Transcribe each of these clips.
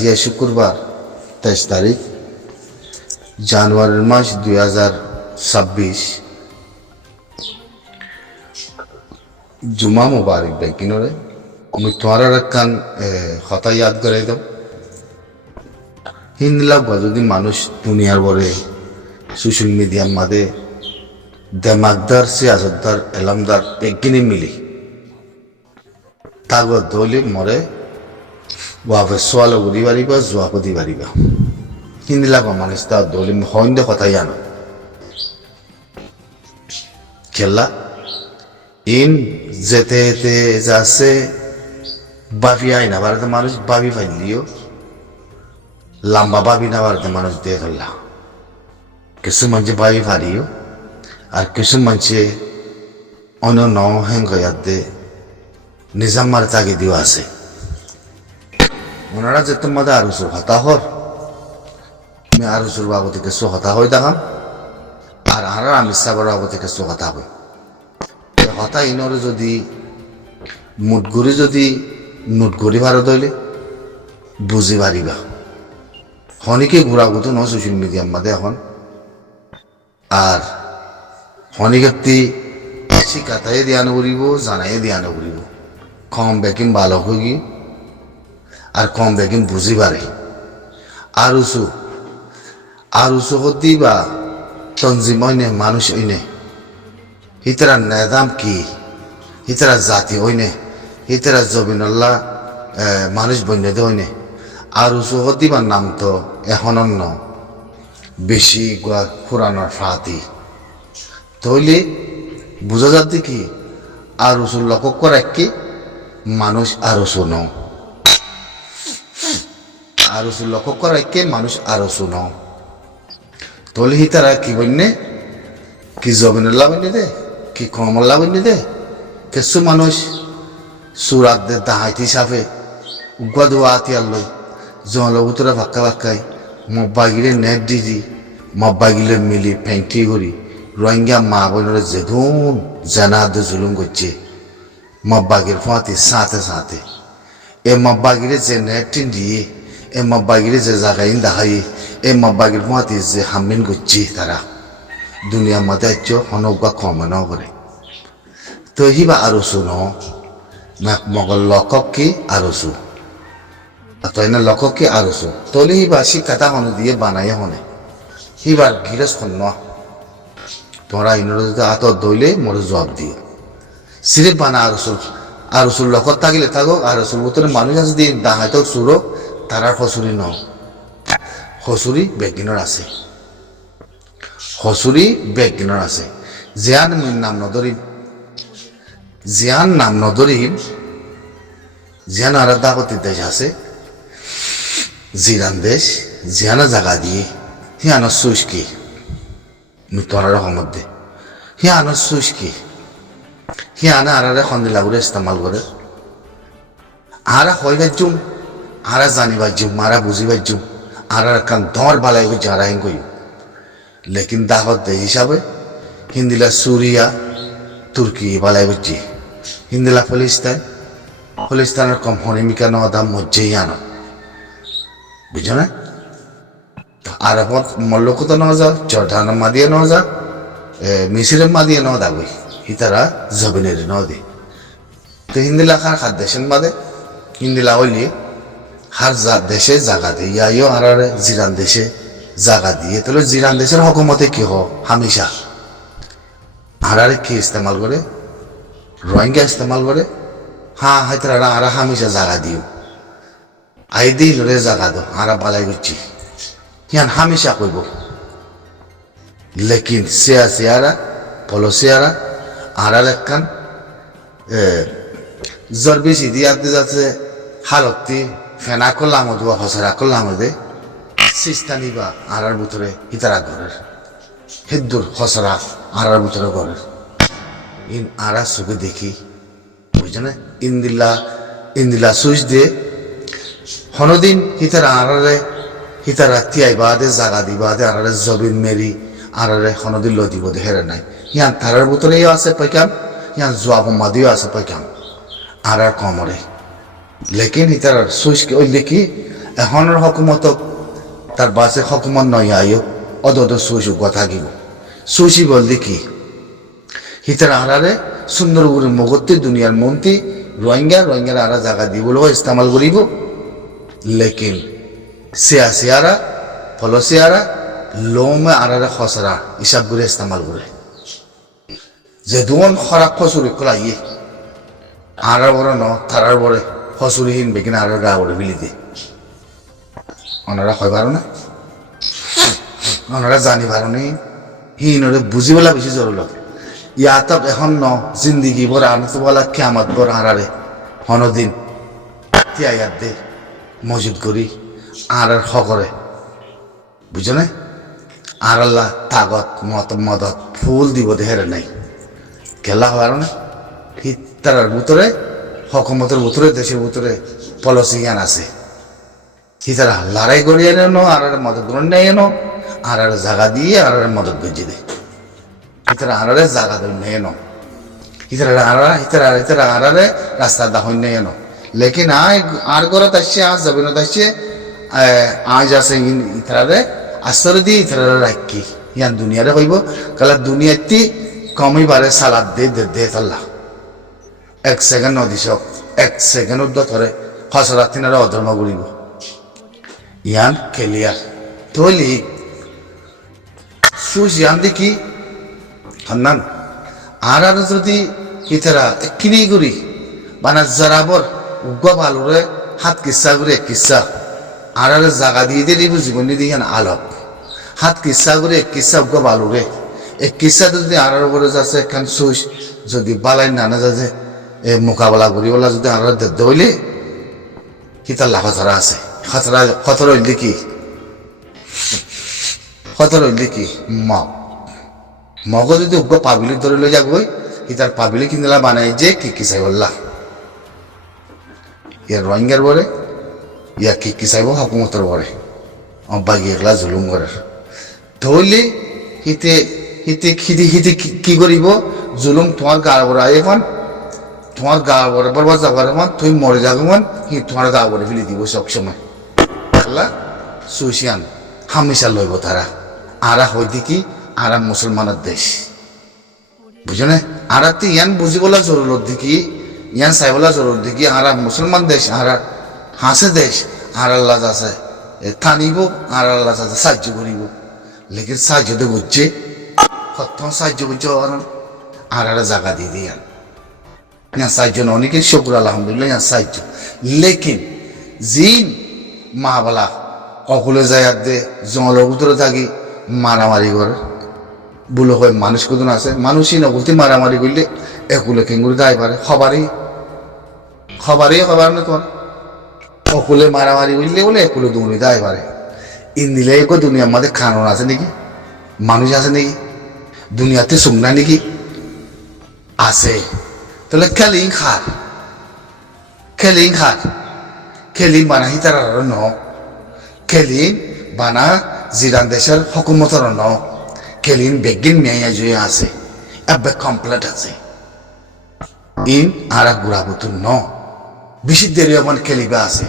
আজিয়া শুক্রবার 23 তারিখ জানুয়ারির মাস 2026 জুমা মুবারক বেকিনরে আমি তোমার একখান কথা ইয়াদ করে দাও হিন্দিলা যদি মানুষ দুনিয়ার বরে সোশ্যাল মিডিয়ার মাঝে দেমাকদার সিয়াসতদার এলামদার একদিনে মিলি তারপর দলে মরে ওয়াফে সোয়ালো বুঝি পারিবা জোয়াপো দি পারিবা হিন্দিলা মানুষ তার দলে হইন্দে কথা জানো খেলা ইন যেতে যেতে যাচ্ছে বাবি আই না বাড়িতে মানুষ বাবি ফাইলিও লম্বা বাবি না বাড়িতে মানুষ দিয়ে ফেললা কিছু মানুষে বাবি ফারিও আর কিছু মানুষে অন্য ন হেঙ্গে নিজাম মার তাকে দিও আছে ওনারা যে তোমাদের আরো সুর হতাহর আমি আরো সুর বাবু থেকে সো হতা হয়ে দেখাম আর আমি সাবার বাবু থেকে সো হতা হই হতা ইনরে যদি মুটগুড়ি যদি নুটগুড়ি ভারত হইলে বুঝি পারিবা হনিকে ঘুরাগুতো ন সোশ্যাল মিডিয়ার মাঝে এখন আর হনিকে শিকাতাই দিয়ানো করিব জানাই দিয়ানো করিব কম বেকিম ভালো হই আর কম বেকিম বুঝি পারে আরুসু হতি বা তঞ্জিম হইনে মানুষ হইনে হিতরা নেদাম কি হিতরা জাতি হইনে হিতরা জবিনুল্লাহ মানুষ বন্যদে হইনে আরুসু হতি বা নাম তো এখন অন্য বেশি পুরানোর ফাতি তৈলে বুঝা যাতে কি আরুসুর লক্ষ্য করে কি মানুষ আরুসু ন আরুসুর লক্ষ্য করে কি মানুষ আরুসু ন তৈলে হিতারা কি বন্যে কি জবিনুল্লাহ বন্যে দে কি কমল্লা বন্যে দে কিছু মানুষ সুরাত দে দাহাইতি সাফে উগা দোয়া আতিয়ার লই জলবুতরা ভাক্কা ভাক্কাই মব্বাগিরে নেট দিদি মব্বাগিলে মিলি ফেংটি করি রোহিঙ্গা মা বোনেরা যেদুন জানাদে জুলুম করছে মব্বাগির ফাঁতি সাথে এ মব্বাগিরে যে নেটিন দিয়ে এ মব্বাগিরে যে জায়গায় দেখাই এ মব্বাগির ফাঁতি যে হামিন করছে তারা দুনিয়ার মধ্যে হনকা কমন করে তো হিবা আরো শুনো মগল লকক কি আরো শু তাই না লকক কি আরো শু তলে হিবা শিক্ষাটা হন দিয়ে বানাই হনে হিবার গিরস ন তোমরা ইনর আত দইলে মোর জবাব দিও সিরে বানা আরসুর লকত থাকিলে থাকো আরসুর ভিতরে মানুষ আছে দিয়ে দাহাইত সুরো তারার হসুরি ন হসুরি বেগিনর আছে হসুরি বেগিনর আছে জিয়ান নাম নদরি জিয়ান আর দাগতি দেশ আছে জিরান দেশ জিয়ানা জাগা দিয়ে হিয়ান সুইস কি তোরার মধ্যে হিয়ান সুইস কি হিয়ানা আরারে খন্দিলা করে ইস্তেমাল করে আরা হই বাজুম আরা জানি বাজুম আরা বুঝি বাজুম আরা কান ধর বালাই গো জারাইন কই লেকিন দাগত দে হিসাবে হিন্দিলা সুরিয়া তুর্কি বালাই বুঝছি হিন্দিলা ফলিস্তানের কম হনিমিকা ন দাম মজ্জেই আনো বুঝছো না আরবত মল্লকতা ন যা জর্দানের মাদিয়ে ন যা মিশিরের মাদিয়ে ন দাবই হিতারা জবিনের ন দে তো হিন্দিলা খার দেশের মাদে হিন্দিলা হইলে হার দেশে জাগা দে ইয়াইও আর জিরান দেশে জাগা দিয়ে তাহলে জিরান দেশের হকুমতে কি হ হামেশা হারারে কি ইস্তেমাল করে রোহিঙ্গা ইস্তেমাল করে হ্যাঁ হাইতারা আর হামেশা জাগা দিও আই দিল রে জাগা দো আরা বালাই করছি ইয়ান হামেশা কইব লেকিন সিয়ারা পলসিয়ারা আরার একখান জ্বর বেশি দিয়াতে যাচ্ছে হালতি ফেনা করলাম অথবা হসরা করলাম দে সিস্তানি বা আরার ভিতরে হিতারা ঘরের হিদ্দুর হসরা আরার ভিতরে ঘরের ইন আরা চোখে দেখি বুঝছে না ইন্দিলা সুইচ দিয়ে হনদিন হিতারা আরারে হিতারা তিয়াই বাদে জাগা দি বাদে আরারে জবিন মেরি আরারে হনদিন লো দিব দে হেরে নাই ইয়ান তারার ভিতরেও আছে পাইকাম ইয়ান জবাব মাদিও আছে পাইকাম আরার কমরে লেকিন হিতার সুইচ ওই লেখি এখনৰ হকুমতক তার বাসে হকুমত নয় আয়ো অদদ সুইসু কথা গিব সুইসি বলদি কি হিতার আড়ারে সুন্দর করে মগত্তি দুনিয়ার মন্ত্রী রোহিঙ্গার আরা জায়গা দিবল ইস্তেমাল করিব লেকিন সিয়াসিয়ারা ফলসিয়ারা লোমে আড়ারে খসরা হিসাব করে ইস্তেমাল করে যে দুন খরাক খসুরি খোলাইয়ে আড়ার বড় ন তারার বড়ে খসুরিহীন বেকিন আড়ার গা বড়ে বিলি দিয়ে ওনারা হয় পারো না ওনারা জানি পারো নি হিনরে বুঝি বলা বেশি জরুল ইয়াতক এখন ন জিন্দিগি বড় আনত বলা কিয়ামত বড় আড়ারে হনদিন তিয়ায়াত দে মজুদ করি আর হকরে বুঝো না আর আল্লাহ তাগত মদত ফুল দিব দেহের নাই কেলা হওয়ার না তার ভিতরে হকমতের ভিতরে দেশের ভিতরে পলিসি জ্ঞান আছে হিতারা লড়াই করিয়ে নেনো আর মদত করে নেই এনো আর জায়গা দিয়ে আর মদত গজিয়ে দে হিতারা আড়ারে জায়গা ধরে নেই এনো হিতারা আড়ারে রাস্তা দাহন নেই এনো লেকিন আর গরত আসছে আজ জবিনত আসছে আজ আছে ইতারে আশ্রয় দিয়ে ইতারে রাখি ইয়ান দুনিয়ারে হইব কালা দুনিয়াতি কমই বারে সালাদ দে আল্লাহ এক সেকেন্ড নদিশক এক সেকেন্ড ধরে খসরা তিনারা অধর্ম করিব ইয়ান খেলিয়ার তলি সুস ইয়ান দেখি হান্নান আর যদি ইতারা কিনি করি বানা জারাবর উগ্র ভালুরে হাত কিসা করে কিসা আর জাগা দিয়ে দিব জীবন দিয়ে আলপ হাত কিসা করে কিসা উগ্র ভালুরে এক কিসা যদি আর উপরে যাচ্ছে একখান সুস যদি বালাই নানা যাচ্ছে এ মোকাবেলা করিবলা যদি আর দইলে কিতার খতরা আছে খতরা হইলে কি মগ যদি উগ্র পাবিলিক ধরে লই যাবই কিতার পাবিলিক কিনলা বানাই যে কি চাই বললা ইয়ার রোহিঙ্গার বরে ইয়া কি চাইব হকুমতর বরে অব্বাগি এগুলা জুলুম করার ধরলে হিতে হিতে খিদি হিতে কি করিব জুলুম তোমার গা বড় এখন তোমার গা বড় বরবার যাবার মান তুমি মরে যাগমান হি তোমার গা বড়ে ফেলে দিব সব সময় আল্লাহ সুশিয়ান হামেশা লইব তারা আরা হইতে কি আরা মুসলমানের দেশ বুঝো না আরাতে ইয়ান বুঝিবলা জরুরত দেখি ইয়ান চাইবলা জরুরত দেখি আরা মুসলমান দেশ আরা হাসে দেশ আর আল্লাহ আছে থানিব আর আল্লাহ আছে সাহায্য করিব লেকিন সাহায্য তো বুঝছে কত সাহায্য করছে আর জায়গা দিয়ে দিয়ে ইয়ান সাহায্য না অনেকে শুকুর আলহামদুলিল্লাহ ইয়ান সাহায্য লেকিন জিন মা বলা অকুলে যায় দে জঙ্গলের ভিতরে থাকি মারামারি করে বলে হয় মানুষ কতন আছে মানুষই নগতি মারামারি করলে একুলে কেঙ্গুরি দায় পারে খবরই না তোমার অকুলে মারামারি করলে বলে একুলে দৌড়ি দায় পারে ইন্দিলে দুনিয়ার মধ্যে খানোর আছে নাকি মানুষ আছে নাকি দুনিয়াতে সুংনা নাকি আছে তাহলে খেলিং বানা হিতার ন খেলিং বানা জিরান দেশের হকুমতর ন খেলিং বেগিন মেয়া জুয়ে আছে এবে কমপ্লিট আছে ইন আর গুড়াবতুন ন বেশি দেরি এখন খেলিবা আছে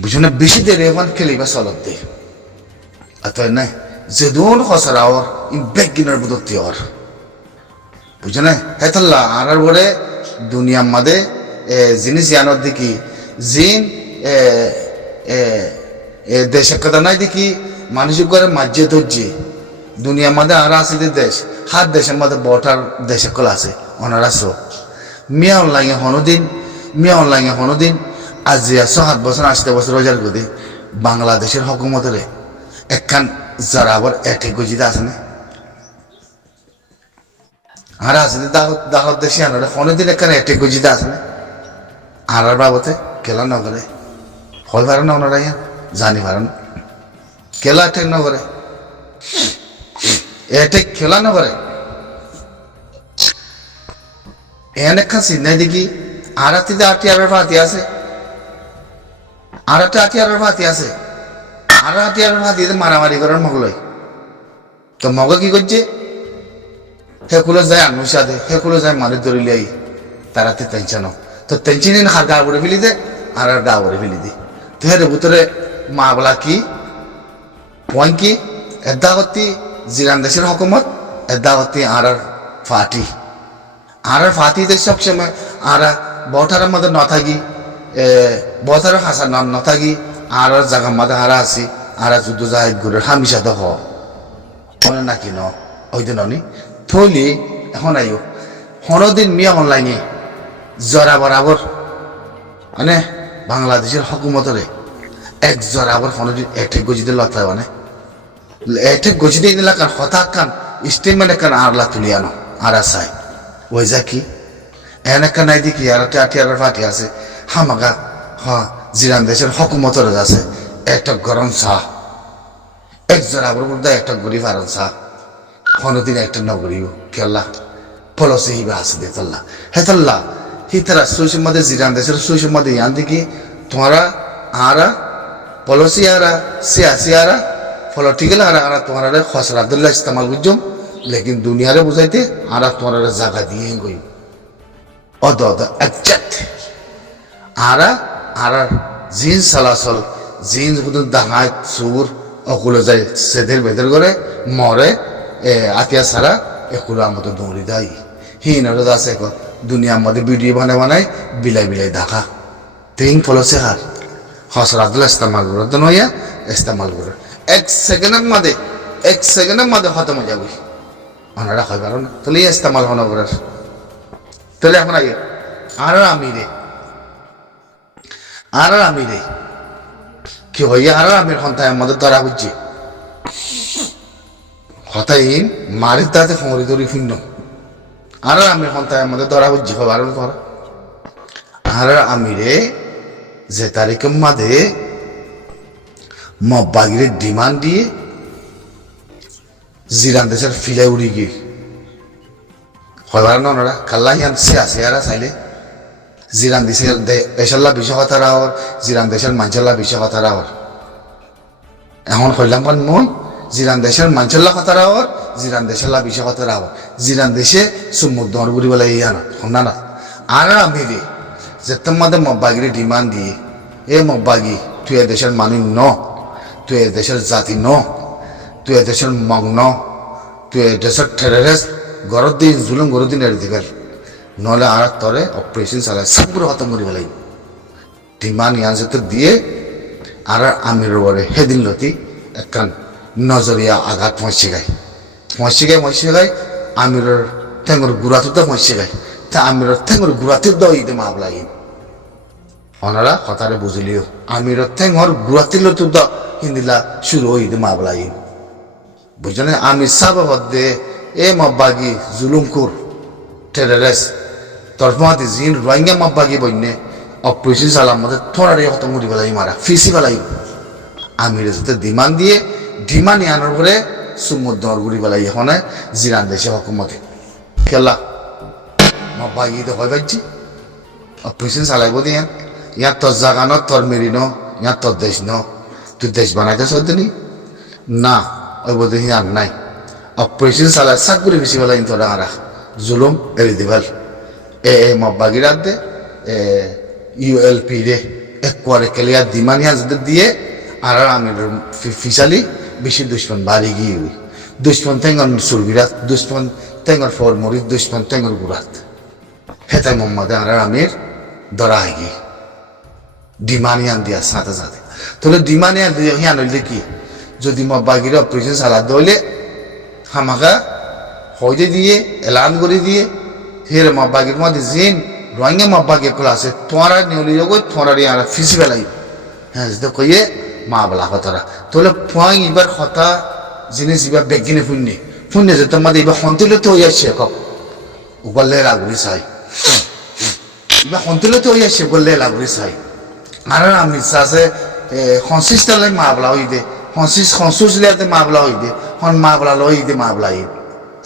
বুঝো না বেশি দেরি এখন খেলিবা চলত দে অতএব নাই যেদুন খসরাওর ইন বেগিনের বুদত্তি ওর বুঝো না হেতল্লা আর বলে দুনিয়ার মাঝে জিনিস জানোর দেখি জিন দেশের কথা নাই দেখি মানুষের করে মাঝে ধরছে দুনিয়ার মধ্যে আর আছে দেশ হাত দেশের মধ্যে বটার দেশে কল আছে ওনারা মিয়া অনলাইনে হনদিন আজি 7 বছর 8 বছর রোজার গদি বাংলাদেশের হকুমতরে একখান যারা আবার একে গজিতে আছে না আর আছে দাহত দেশে আনারা হনদিন একখান একে গজিতে আছে না আর বাবতে কেলা নগরে হয় পারে না ওনারা জানি পারেন কেলা এটেক নগরে এটেক খেলা নগরে এন একখান চিন্তাই দেখি আর হাতিতে আটিয়ারের ভাতি আছে আর একটা আটিয়ারের ভাতি আছে আর আটিয়ারের ভাতিতে মারামারি করার মগলই তো মগ কি করছে হেকুলো যায় আনুর সাথে হেকুলো যায় মানুষ ধরিলে তারাতে টেনশন তো টেনশন হার গা করে ফেলি দে আর গা করে ফেলি দি তেহের ভিতরে মা বলা কি পয়েন্ট কি এদাগতি জিরান দেশের হকুমত এদাগতি আর ফাটি আর ফাটিতে সবসময় আর বটারের মধ্যে ন থাকি বটারের হাসা ন থাকি আর জায়গার মধ্যে হারা আছি আর যুদ্ধ জাহাজ ঘুরে হামিশা তো হয় নাকি ন ওই দিন অনি থলি এখন আইও হনদিন মিয়া অনলাইনে জরা বরাবর মানে বাংলাদেশের হকুমতরে এক জরাবর হনদিন এঠে গজিতে লতা মানে এঠে গজিতে দিলা কান হঠাৎ কান স্টেটমেন্ট কান আরলা তুলিয়ানো আর আসাই ওই যা কি এনেকা নাই দেখি আর আটিয়ার ফাটি আছে হামাকা জিরান দেশের হকুমতরে আছে একটা গরম চা এক জরাবর মধ্যে একটা গরিব আরন চা হনদিন একটা নগরীও কেলা পলসে হিবা আছে দেতল্লা হেতল্লা হিতারা সুইসের মধ্যে জিরান দেশের সুইসের মধ্যে ইয়ান দেখি তোমারা আরা পলসি আরা সিয়াসি আরা পলিটিক্যাল আরা তোমার খসরাদুল্লাহ ইস্তেমাল বুঝম লেকিন দুনিয়ারে বুঝাইতে আরা তোমার জায়গা দিয়ে গই অদ অদ একজাত আরা আরা জিন চলাচল জিন ডাঙায় চুর অকুলে যায় সেদের বেদের করে মরে আতিয়া সারা একুলো আমাদের দৌড়ি দেয় হিনরে আছে দুনিয়ার মধ্যে ভিডিও বানায় বিলাই বিলাই দেখা তিন ফলসে হার হসরাদুল্লাহ ইস্তেমাল করে নইয়া ইস্তেমাল করে এক সেকেন্ডের মধ্যে খতম হয়ে যাবে ওনারা হয় পারো না তাহলে ইস্তেমাল হন করার তাহলে এখন আগে আর আমি রে কি হইয়া আর আমির সন্তায় আমাদের ধরা বুঝছি হতাইন মারির দাঁতে ফমরি ধরি শূন্য আর আমির সন্তায় আমাদের ধরা বুঝছি হবার ধরা আর আমিরে যে তারিখের মাঝে মব্বাগিরের ডিমান্ড দিয়ে জিরান দেশের ফিলে উড়ি গিয়ে হবার নরা কাল্লা হিয়ান আছে আর চাইলে জিরান দেশের দেশাল্লা বিষয় কথা রাওয়ার জিরান দেশের মাঞ্চাল্লা বিষয় কথা রাওয়ার এখন কইলাম পান মই জিরান দেশের মাঞ্চাল্লা কথা রাওয়ার জিরান দেশাল্লা বিষয় কথা রাওয়ার জিরান দেশে সুমুদ্র ঘুরি বলে ইয়ানা হন্না না আর আমি রে যে তোমাদের মব্বাগিরি ডিমান্ড দিয়ে এ মব্বাগি তুই এ দেশের মানুষ ন তুই এ দেশের জাতি ন তুই এ দেশের মগ্ন তুই এ দেশের টেররিস্ট গরর দিন জুলুম গরর দিন এড়ে দিবেন নহলে আর তরে অপারেশন চালায় সবগুলো খতম করি পেলাই ডিমান্ড ইয়ান যেতে দিয়ে আর আমির বলে সেদিন লতি একখান নজরিয়া আঘাত মসি গায় আমিরের ঠেঙর গুড়াতে মসি গায় তা আমিরের ঠেঙর গুড়াতে দইতে মাবলাই ওনারা কথারে বুঝলিও আমিরের ঠেঙর গুড়াতে লতো দ হিন্দিলা শুরু হইতে মাবলাই বুঝলেন আমি সাবাবদে এ মব্বাগি জুলুমকুর টেররিস্ট তরফমাতি জিন রোহিঙ্গা মব্বাগি বন্যে অপারেশন চালার মধ্যে থোড়ারে খতম করি পেলাই মারা ফিসি পেলাই আমিরে সাথে ডিমান্ড দিয়ে ডিমান্ড আনার পরে সমুদ্র ঘুরি পেলাই এখন জিরান দেশে হকুমতে খেলা মব্বাগি তো হয় পাইছি অপারেশন চালাইব দিয়ে ইয়ার তোর জাগা ন তোর মেরি ন ইয়ার তোর দেশ ন তুই দেশ বানাইতে চলতেনি না ওই বোধ আর নাই অপারেশন চালায় সাক করে বেশি পেলাই তোরা আরা জুলুম এড়ি দিবাল এ মব্বাগিরাত দে ইউএলপি রে একবারে কেলিয়া দিমানিয়া যদি দিয়ে আর আমি ফিসালি বেশি দুশ্মন বাড়ি গিয়ে দুশ্মন ঠেঙ্গর সুরগিরাত দুশ্মন ঠেঙ্গর ফরমরিত দুশ্মন ঠেঙ্গর গুড়াত হেতাই মোহাম্মদ আর আমির ধরা হয় গিয়ে ডিমানিয়ান দিয়া সাথে সাথে তাহলে ডিমানিয়ান দিয়ে হিয়ান হইলে কি যদি মব্বাগিরে অপারেশন চালা দইলে হামাকা হইতে দিয়ে এলান করে দিয়ে ফের মব্বাগির মধ্যে জিন রোহিঙ্গা মব্বাগি কলা আছে তোমারা নিউলি গো তোমারা আর ফিসি বেলাই হ্যাঁ যেটা কইয়ে মা বলা কথারা তাহলে পয়েন্ট এবার কথা জিনিস এবার বেগিনে ফুন্নে যে তোমাদের এবার সন্তুলিত হয়ে আসছে কক বললে লাগুরি চাই এবার সন্তুলিত হয়ে আসছে বললে লাগুরি চাই আর আমি আছে সঞ্চিষ্টালে মা বলা হই দে সঞ্চুসলিয়াতে মা বলা হই দে হন মা বলা লই দে মা বলাই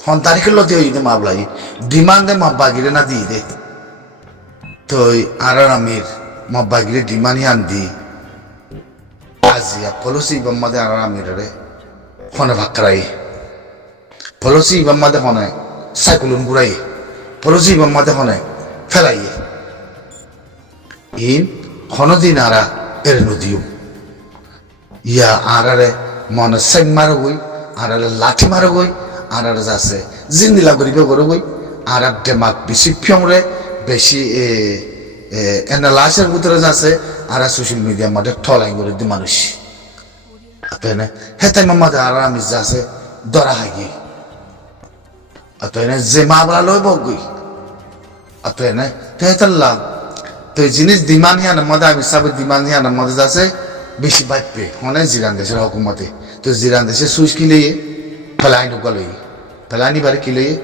হন তারিখের লতে হই দে মা বলাই ডিমান্ডে মব্বাগিরে না দিয়ে দে তো আর আমির মব্বাগিরে ডিমান্ড আন দি আজিয়া পলসি বম্মাদে আর আমির রে ফোনে ভাক্কারাই পলসি বম্মাদে ফোনে সাইকুলুন ঘুরাই পলসি বম্মাদে ফোনে ফেলাই ইন কোনদিন আরা এর নদীও ইয়া আরারে মনে সেন মারো গই আরারে লাঠি মারো গই আরারে যাচ্ছে জিন্দিলা করিবে করো গই আর দেমাক বেশি ফিয়ংরে বেশি এনালাইসের ভিতরে যাচ্ছে আর সোশ্যাল মিডিয়া মাঠে ঠলাই করে দি মানুষ আপনি হেতাই মামাতে আর আমি যাচ্ছে দরা হাগি আপনি যে মা বলা লই বগই আপনি তেতাল্লা তো জিনিস দিমান হিয়ানের মধ্যে আমি সব দিমান হিয়ানের মধ্যে যাচ্ছে বেশি বাইপে অনেক জিরান দেশের হকুমতে তো জিরান দেশে সুইচ কি লইয়ে ফেলাই ঢুকা লই ফেলানি বাড়ি কি লইয়ে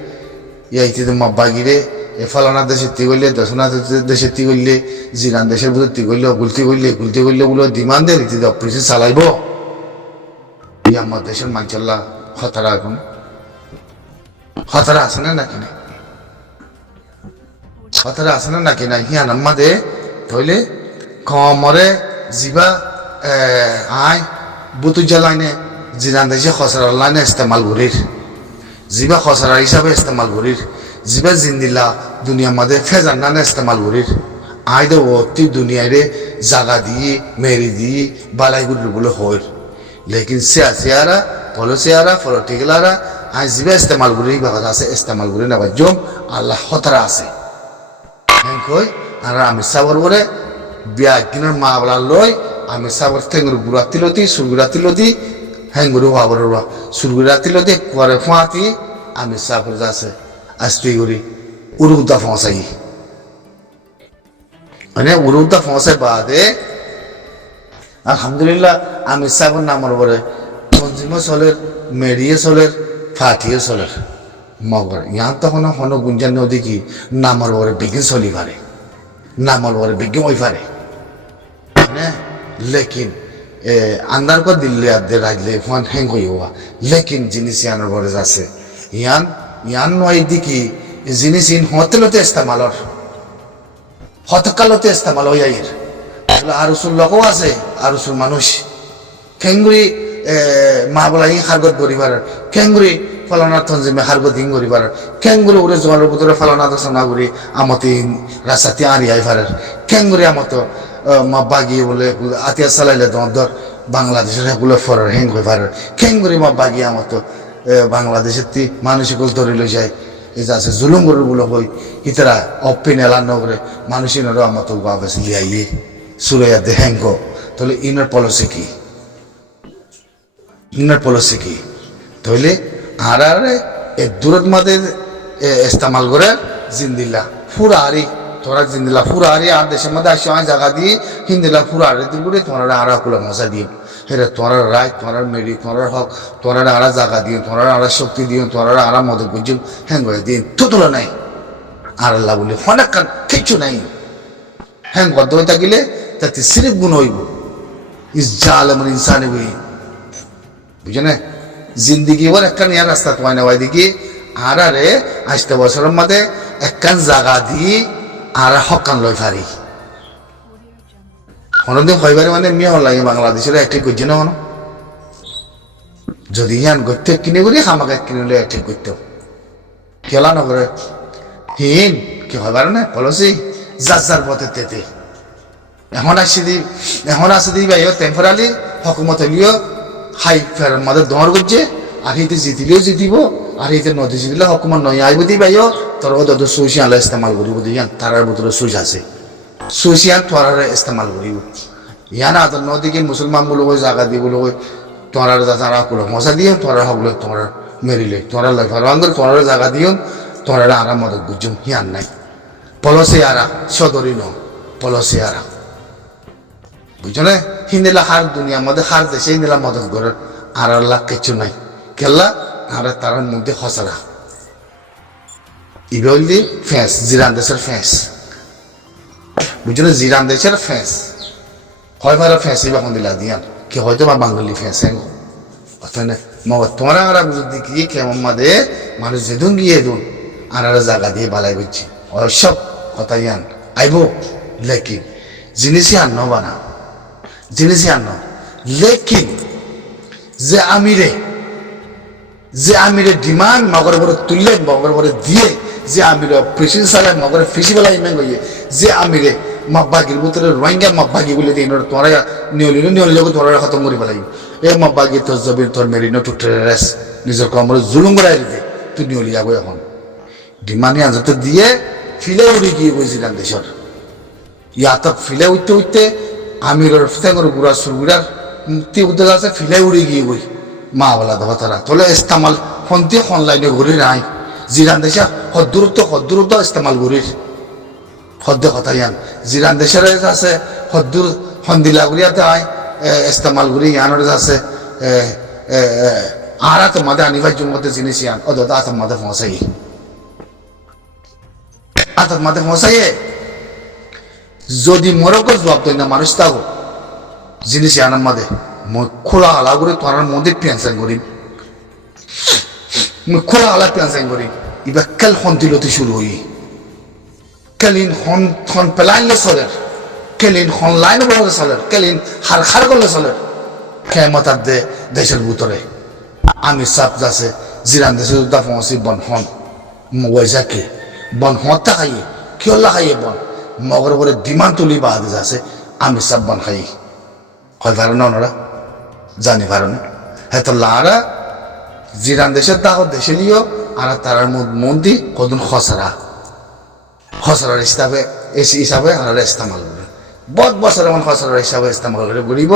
ইয়াইতে তো মাব্বাগিরে এ ফলানা দেশে তি করলে দশনা দেশে তি করলে জিরান দেশের ভিতরে তি করলে গুলতি করলে বলে দিমান দে রীতি অফিসে চালাইব ই আমার দেশের মাঞ্চল্লা খতরা এখন খতরা আছে না নাকি না খতরা আছে না নাকি না হিয়ান আমাদের ধরলে কমরে জিবা আয় বুতু জ্বালাইনে জিরান দেশে খসরা লাইনে ইস্তেমাল করির জিবা খসরা হিসাবে ইস্তেমাল করির জিবা জিন্দিলা দুনিয়ার মধ্যে ফেজান নানে ইস্তেমাল করির আয় দে অতি দুনিয়ারে জাগা দিয়ে মেরি দিয়ে বালাই গুলি বলে হয় লেকিন সিয়াসিয়ারা পলিসিয়ারা পলিটিক্যালারা আয় জিবা ইস্তেমাল করি বাগাত আছে ইস্তেমাল করি না জম আল্লাহ খতরা আছে কই আর আমি সাবর করে বিয়া কিনার মা বলা লই আমি সাবর ঠেঙ্গুর গুড়াতিলতি সুরগুড়াতিলতি হ্যাঙ্গুরু হাবর সুরগুড়াতিলতি করে ফাঁতি আমি সাবর যাচ্ছে আসতে করি উরুদা ফসাই মানে উরুদা ফসাই বাদে আলহামদুলিল্লাহ আমি সাবর নামর পরে সঞ্জিমা চলের মেরিয়ে চলের ফাটিয়ে চলের মগর ইয়ান তখন হন গুঞ্জান নদী কি নামর পরে বিজ্ঞান চলি পারে নামর পরে বিজ্ঞান ওই পারে লেকিন আন্দার কো দিল্লি আদে রাজলে ফোন হ্যাং হইয়া লেকিন জিনিস ইয়ানোর পরে যাচ্ছে ইয়ান নয় দিকি জিনিস ইন হতেলতে ইস্তেমালর হতকালতে ইস্তেমাল হইয়াইর আর উসুল লোকও আছে আর উসুল মানুষ খেঙ্গুরি মা বলা ই হারগত গরিবার খেঙ্গুরি ফলানা তঞ্জিমে হারগত হিং গরিবার খেঙ্গুরি উড়ে জোয়ারের ভিতরে ফলানা দশনা করি আমতি রাস্তাতে আনি আইফারের খেঙ্গুরি আমত মা বাগিয়ে বলে আতিয়া চালাইলে তোমার ধর বাংলাদেশের সেগুলো ফরার হেং হয়ে পারে খেঙ্গুরি মা বাগিয়ে আমত বাংলাদেশের তি মানুষগুলো ধরে লই যায় এই যে আছে জুলুম গরুর গুলো হই ইতারা অপিন এলান নগরে মানুষই নর আমত বাবা লিয়াইয়ে সুরাইয়া দে হেঙ্গ তাহলে ইনার পলিসি কি তাহলে আর এ দূরত মাদে ইস্তেমাল করে জিন্দিল্লা ফুরা আরি তোরা জিন্দিল্লা ফুরা আরি আর দেশের মধ্যে আসে জায়গা দিয়ে হিন্দিল্লা ফুরা আরি দিল করে তোমরা আরা কুলা মজা দিয়ে হেরে তোমরা রায় তোমরা মেরি তোমরা হক তোমরা আরা জায়গা দিয়ে তোমরা আরা শক্তি দিয়ে তোমরা আরা মদত বুঝুন হ্যাং করে দিন তুতুলো নাই আর আল্লাহ বলে অনেক কিচ্ছু নাই হ্যাং গদ্দ হয়ে থাকিলে তাতে সিরিফ গুণ হইব ইস জালেমন ইনসানি হই বুঝে না জিন্দিগি ওর একখান ইয়ার রাস্তা তোমায় না ওই দিকে আর আরে আসতে বছরের মধ্যে একখান জায়গা দিয়ে আর হকান লই ফারি কোনোদিন হইবারে মানে মেয়ে লাগে বাংলাদেশের একটি করছে না কোনো যদি ইয়ান গত্যে কিনে করি আমাকে কিনলে একটি করতে খেলা নগরে হিন কি হইবার না পলসি যার পথে তেতে এখন আসি দি ভাই টেম্পোরালি হকুমত লিও হাই ফের মধ্যে দর করছে আর হিতে জিতিলেও জিতিব আর হিতে নদী জিতিলে হকুমত নয় আইব দি ভাইও তোর দদ সুইসি আলা ইস্তেমাল করিব দিয়ান তারার ভিতরে সুইচ আছে সুইসিয়ান তোরারে ইস্তেমাল করিব ইয়ান আদর নদীকে মুসলমান বলে জায়গা দি বলে তোরার তারা কুলো মশা দিও তোরা হগুলো তোমরা মেরিলে তোরা লাই ফারওয়াঙ্গর তোরার জায়গা দিও তোরা আরাম মদত বুঝুম হিয়ান নাই পলসে আরা সদরি ন পলসে আরা বুঝছো না হিন্দিলা হার দুনিয়ার মধ্যে হার দেশে হিন্দিলা মদত করে আর আল্লাহ কিছু নাই কেল্লা আর তার মধ্যে হসরা ইবলি ফেস জিরান দেশের ফেস বুঝছো না জিরান দেশের ফেস হয় ভাড়া ফেস এখন দিলা দিয়ান কি হয়তো বা বাঙালি ফেস হ্যাঁ অথবা মগ তোমরা আর বুঝতে গিয়ে কেমন মাদে মানুষ যেদুন গিয়ে দুন আর জায়গা দিয়ে বালাই বুঝছি সব কথা ইয়ান আইব লেকিন জিনিসই আন্ন বানা জিনিসই আন্ন লেকিন যে আমিরে ডিমান্ড মগরে বড় তুললে মগরে বড় দিয়ে যে আমিরে ফিসি চালায় মগরে ফিসি বেলা ইমেন গিয়ে যে আমিরে মাপবাগির ভিতরে রোহিঙ্গা মাপবাগি বলে দিন তোরা নিয়লি তোরা খতম করে পেলাই এই মাপবাগি তোর জবির তোর মেরিনো টু টেরেস নিজের কমরে জুলুম করাই দিতে তুই নিয়লি যাবো এখন ডিমানি আনতে দিয়ে ফিলে উড়ে গিয়ে বলছিলাম দেশর ইয়াতক ফিলে উঠতে আমিরের ফেঙ্গর গুড়া সুরগুড়ার মুক্তি উঠতে যাচ্ছে ফিলে উড়ে গিয়ে বই মা বলা দেওয়া তারা তোলে ইস্তেমাল ফন্তি অনলাইনে ঘুরি নাই জিরান দেশে হদ্দূরত্ব ইস্তেমাল ঘুরির হদ্দে কথা ইয়ান জিরান দেশের আছে হদ্দূর হন্দিলা গুড়িয়াতে হয় ইস্তেমাল ঘুরি ইয়ানোর আছে আর তোমাদের আনিভাই মধ্যে জিনিস ইয়ান ও দাদা তোমাদের পৌঁছাই তোমাদের পৌঁছাইয়ে যদি মরক জবাব দেয় না মানুষ থাকো জিনিস ইয়ানের মাঝে খোলা আলা করে তোমার মধ্যে পেনশন করি খোলা আলা পেনশন করি এবার কাল হন্তিলতি শুরু হই কালিন হন পেলাইলে চলের কালিন হন লাইন বলে চলের কালিন হার করলে চলের খেমতার দে দেশের ভিতরে আমি সাপ যাচ্ছে জিরান দেশে দুটা পৌঁছি বন হন মজাকে বন হন খাইয়ে কিয়ল্লা খাইয়ে বন মগর করে ডিমান্ড তুলি বাদে যাচ্ছে আমি সাপ বন খাই হয় পারো না ওনারা জানি পারো না হ্যাঁ তো লারা জিরান দেশের দাহ দেশে লিও আর তার মন্দি কদুন খসরার হিসাবে আর ইস্তেমাল করে বহুত বছর এমন খসরার হিসাবে ইস্তেমাল করে ঘুরিব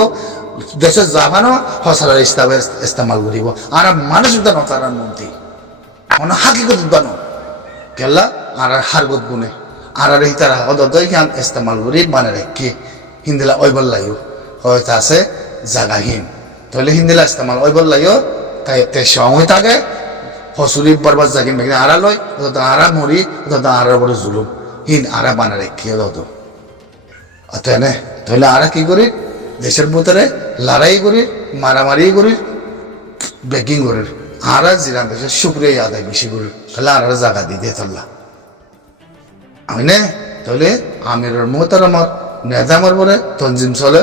দেশের জামানো খসরার হিসাবে ইস্তেমাল ঘুরিব আর মানুষ উদানো তার মন্দি অন্য হাকিগত উদানো কেলা আর হারগত গুনে আর এই তারা অদয় জ্ঞান ইস্তেমাল করি মানে রেখে হিন্দিলা ওইবল লাইও হয়তো আছে জাগাহীন তাহলে হিন্দিলা ইস্তেমাল ওইবল লাইও তাই তে সময় থাকে হসুলি বরবাদ জাগিন বেগিন আড়া লয় অত আড়া মরি অত আড়ার বড় জুলুম হিন আড়া বানা রেখে অত অত এনে তাহলে আড়া কি করি দেশের ভিতরে লড়াই করি মারামারি করি বেকিং করি আড়া জিরান দেশের শুক্রিয়া আদায় বেশি করি তাহলে আড়ার জায়গা দিয়ে দিয়ে তাল্লা আমি নে তাহলে আমিরের মোহতার আমার নেজামার পরে তঞ্জিম চলে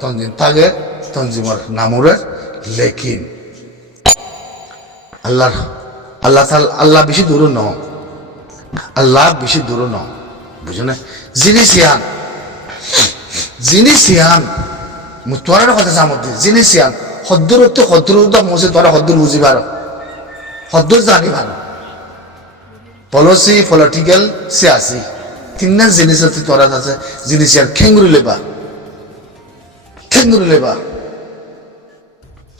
তঞ্জিম থাকে তঞ্জিমর নামুরের লেকিন আল্লাহ বেশি দূর ন আল্লাহ বেশি দূর ন বুঝো না জিনিস সিয়ান তোরার কথা সামর্থ্য জিনিস সিয়ান হদ্দূর মসে তোরা হদ্দূর বুঝি পারো হদ্দূর জানি পারো পলিটিক্যাল সিয়াসি তিনটা জিনিস আছে তোরা আছে জিনিস আর খেঙ্গুরি লেবা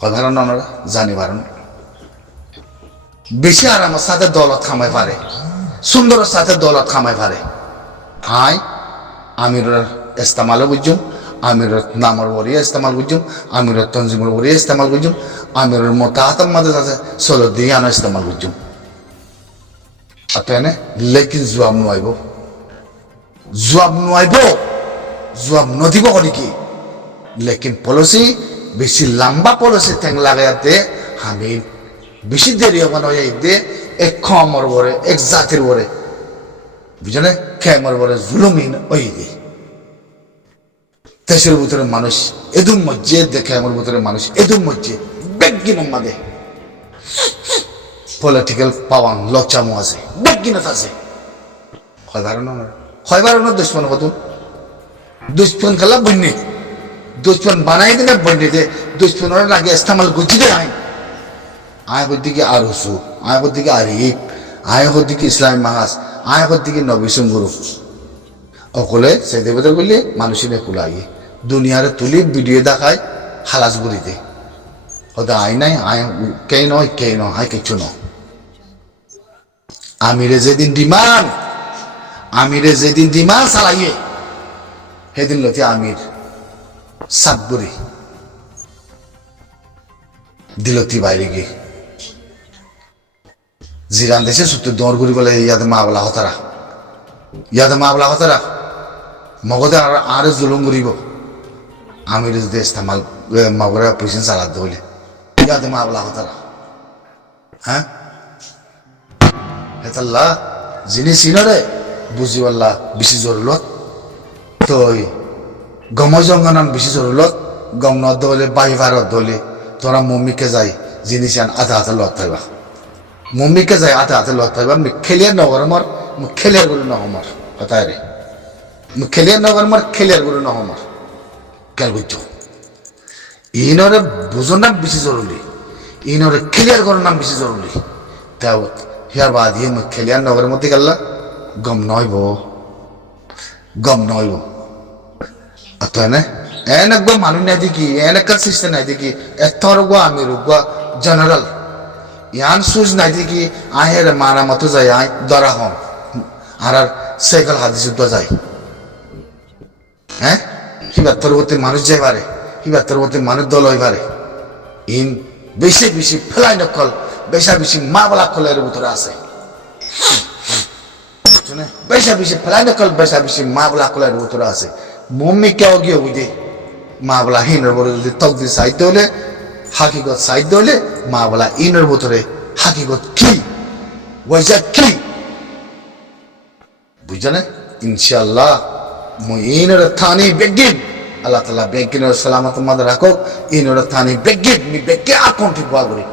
সাধারণ ওনারা জানি পারেন বেশি আরামের সাথে দৌলত খামাই পারে সুন্দরের সাথে দৌলত খামাই পারে আমিরের ইস্তেমালও বুঝুম আমিরের নামর বরিয়া ইস্তেমাল বুঝুম আমিরের তঞ্জিমর বরিয়া ইস্তেমাল বুঝুম আমিরের মোতাহাতের মাঝে আছে ষোলো দিয়ে আনো ইস্তেমাল বুঝুম আতেনে লেকিন জবাব নদিব করি কি লেকিন পলিসি বেশি লম্বা পলিসি ঠেং লাগাইতে আমি বেশি দেরি হবে না দে এক খমর বরে এক জাতির বরে বুঝলে খেমর বরে জুলুমিন ওই দে দেশের ভিতরে মানুষ এদুম মজ্জে দেখে আমার ভিতরে মানুষ এদুম মজ্জে বেগিন মাদে পলিটিক্যাল পাওয়ান লচ্চামো আছে বেগিনত আছে হয়বার দুশ্মন কত দুশ্মন খেলা বন্যে দুশ্মন বানাই দিলে বন্যে দে দুশ্মনের লাগে ইস্তেমাল গুছি দে আয় দিকে আর হুসু আয় দিকে আর ইপ আয় দিকে ইসলামী মাহাজ আয় দিকে নবিসুম গুরু অকলে সে দেবতা করলে মানুষের কুলাই দুনিয়ার তুলি ভিডিও দেখায় হালাস গুড়িতে হয়তো আয় নাই আয় কে নয় আয় কিছু নয় আমিরে যেদিন ডিমান্ড চালাইয়ে সেদিন লতি আমির সাতবুরি দিলতি বাইরে গিয়ে জিরান দেশে সত্যি দৌড় ঘুরি বলে ইয়াদে মাবলা হতারা মগদে আর জুলুম করিব আমির যদি ইস্তেমাল মগরা পয়সা চালাতে বলে ইয়াদে মাবলা হতারা হ্যাঁ হেতাল্লা যিনি চিনরে বুঝিবাল্লা বেশি জরুলত তো গম জঙ্গনান বেশি জরুলত গম নদ হলে বাই ভারত হলে তোরা মম্মিকে যাই জিনিস আন আধা হাতে লত পাইবা মম্মিকে যাই আধা হাতে লত পাইবা খেলিয়ার নগর আমার খেলিয়ার বলে নহমার কথায় রে খেলিয়ার নগর মার খেলিয়ার গুলো নহমার কেল বুঝছো ইনরে বুঝোর নাম বেশি জরুরি ইনরে ক্লিয়ার করার নাম বেশি জরুরি তাও হিয়ার বাদ ইয়ে খেলিয়ার নগরের মধ্যে গেল গম নইব তো এনে এনে গো মানুষ নাই দেখি এনে কার সিস্টেম নাই দেখি এথর গো আমি গো জেনারেল ইয়ান সুজ নাই দেখি আহের মারা মতো যায় আয় দরা হম আর সাইকেল হাদিস যায় হ্যাঁ হিবার পরবর্তী মানুষ যাই পারে হিবার পরবর্তী মানুষ দল হই পারে ইন বেশি বেশি ফেলাই নকল বেশি মা বলা কলের ভিতরে আছে বেশা বেশি ফেলাই নকল বেশি মা বলা কলের ভিতরে আছে মম্মি কেউ গিয়ে বুঝে মা বলা হিনের বলে যদি তকদি সাহিত্য হলে হাকিগত সাহিত্য হলে মা বলা ইনের ভিতরে হাকিগত কি ওইজা কি বুঝছে না ইনশাআল্লাহ ইনের থানি বেগিন আল্লাহ তালা বেগিনের সালামত মাদ রাখো ইনের থানি বেগিন মি বেগে আকন্ঠি বাগরি